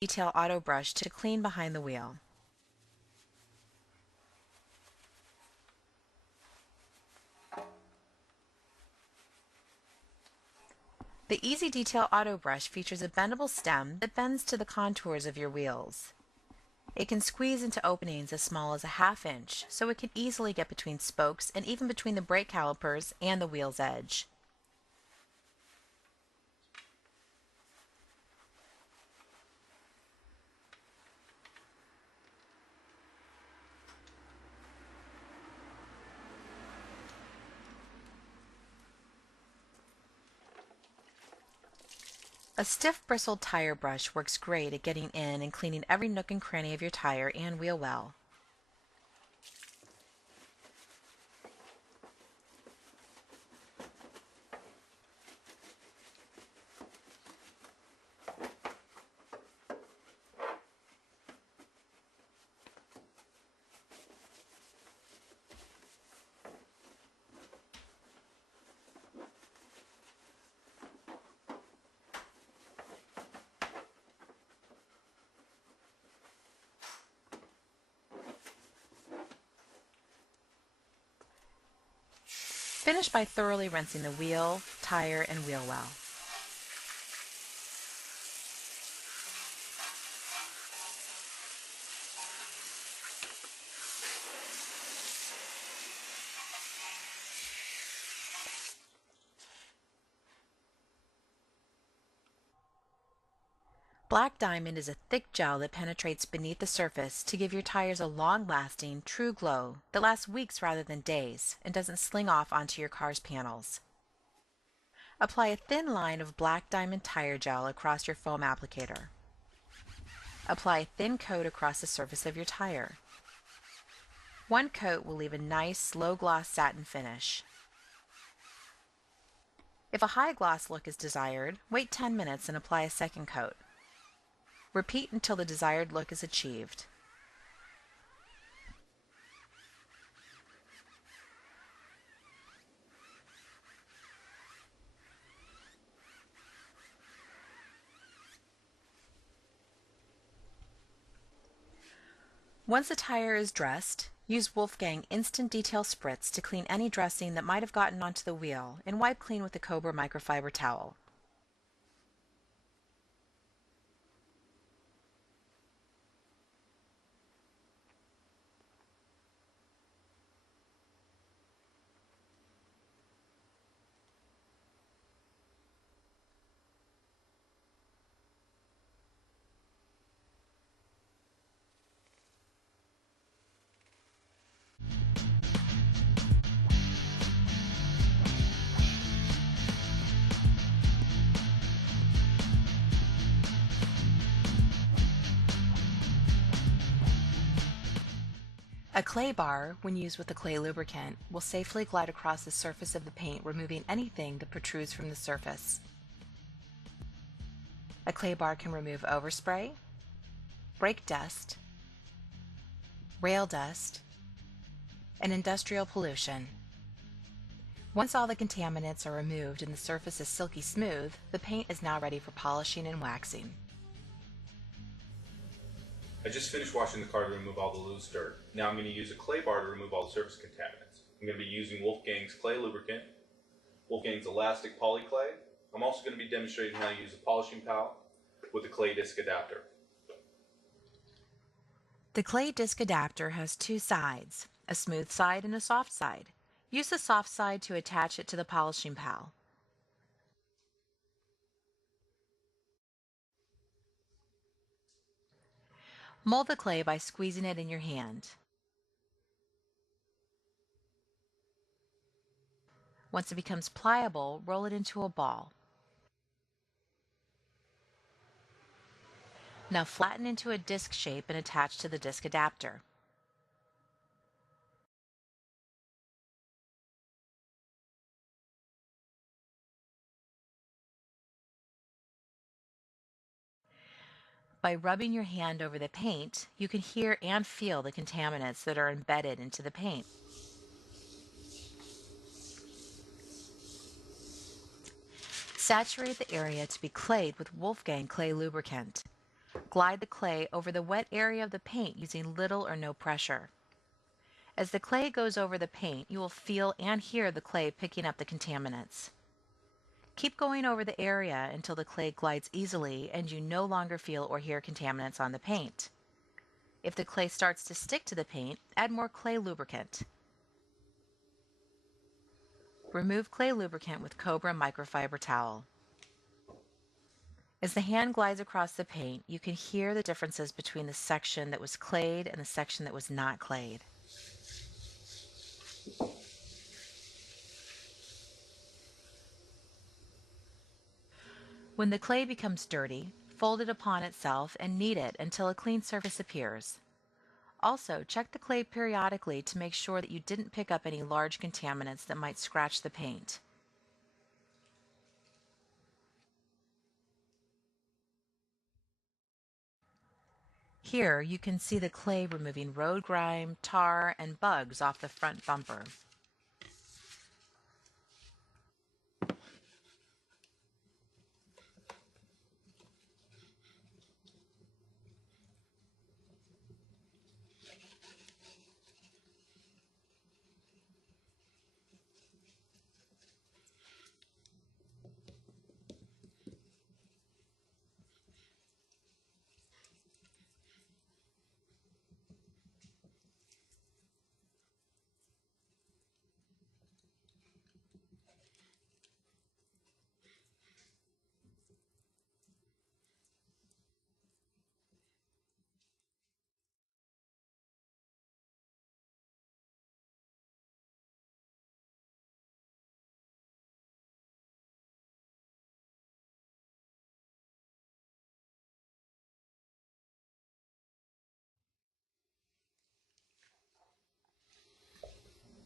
Detail Auto Brush to clean behind the wheel. The Easy Detail Auto Brush features a bendable stem that bends to the contours of your wheels. It can squeeze into openings as small as a ½ inch, so it can easily get between spokes and even between the brake calipers and the wheel's edge. A stiff bristled tire brush works great at getting in and cleaning every nook and cranny of your tire and wheel well. Finish by thoroughly rinsing the wheel, tire, and wheel well. Black Diamond is a thick gel that penetrates beneath the surface to give your tires a long-lasting, true glow that lasts weeks rather than days and doesn't sling off onto your car's panels. Apply a thin line of Black Diamond tire gel across your foam applicator. Apply a thin coat across the surface of your tire. One coat will leave a nice, low-gloss satin finish. If a high-gloss look is desired, wait 10 minutes and apply a second coat. Repeat until the desired look is achieved. Once the tire is dressed, use Wolfgang Instant Detail Spritz to clean any dressing that might have gotten onto the wheel and wipe clean with the Cobra microfiber towel. A clay bar, when used with a clay lubricant, will safely glide across the surface of the paint, removing anything that protrudes from the surface. A clay bar can remove overspray, brake dust, rail dust, and industrial pollution. Once all the contaminants are removed and the surface is silky smooth, the paint is now ready for polishing and waxing. I just finished washing the car to remove all the loose dirt. Now I'm going to use a clay bar to remove all the surface contaminants. I'm going to be using Wolfgang's clay lubricant, Wolfgang's elastic poly clay. I'm also going to be demonstrating how to use a polishing palette with the clay disc adapter. The clay disc adapter has two sides, a smooth side and a soft side. Use the soft side to attach it to the polishing pal. Mold the clay by squeezing it in your hand. Once it becomes pliable, roll it into a ball. Now flatten into a disc shape and attach to the disc adapter. By rubbing your hand over the paint, you can hear and feel the contaminants that are embedded into the paint. Saturate the area to be clayed with Wolfgang clay lubricant. Glide the clay over the wet area of the paint using little or no pressure. As the clay goes over the paint, you will feel and hear the clay picking up the contaminants. Keep going over the area until the clay glides easily and you no longer feel or hear contaminants on the paint. If the clay starts to stick to the paint, add more clay lubricant. Remove clay lubricant with Cobra microfiber towel. As the hand glides across the paint, you can hear the differences between the section that was clayed and the section that was not clayed. When the clay becomes dirty, fold it upon itself and knead it until a clean surface appears. Also, check the clay periodically to make sure that you didn't pick up any large contaminants that might scratch the paint. Here you can see the clay removing road grime, tar, and bugs off the front bumper.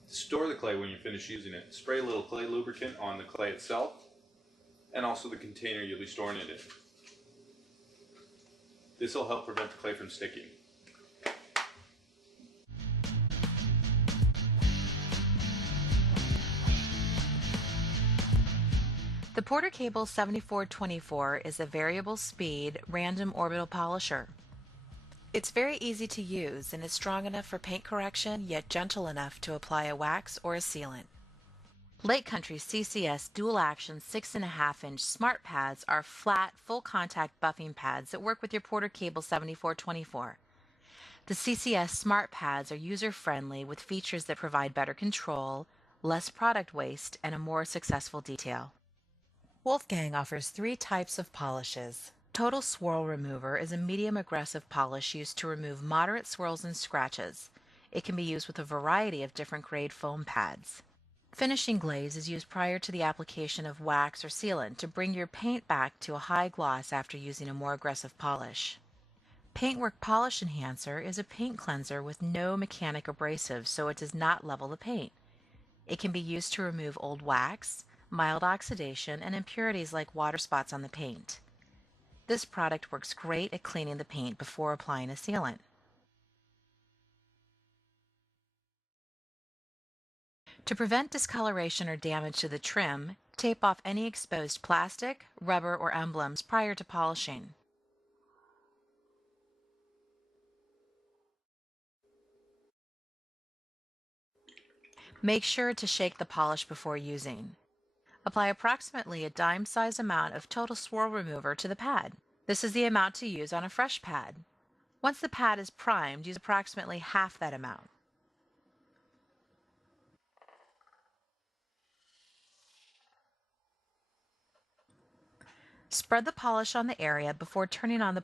Store the clay when you finish using it. Spray a little clay lubricant on the clay itself and also the container you'll be storing it in. This will help prevent the clay from sticking. The Porter Cable 7424 is a variable speed, random orbital polisher. It's very easy to use and is strong enough for paint correction, yet gentle enough to apply a wax or a sealant. Lake Country CCS dual action 6.5-inch smart pads are flat, full contact buffing pads that work with your Porter Cable 7424. The CCS smart pads are user friendly with features that provide better control, less product waste, and a more successful detail. Wolfgang offers 3 types of polishes. Total Swirl Remover is a medium aggressive polish used to remove moderate swirls and scratches. It can be used with a variety of different grade foam pads. Finishing Glaze is used prior to the application of wax or sealant to bring your paint back to a high gloss after using a more aggressive polish. Paintwork Polish Enhancer is a paint cleanser with no mechanic abrasive, so it does not level the paint. It can be used to remove old wax, mild oxidation, and impurities like water spots on the paint. This product works great at cleaning the paint before applying a sealant. To prevent discoloration or damage to the trim, tape off any exposed plastic, rubber, or emblems prior to polishing. Make sure to shake the polish before using. Apply approximately a dime-sized amount of Total Swirl Remover to the pad. This is the amount to use on a fresh pad. Once the pad is primed, use approximately half that amount. Spread the polish on the area before turning on the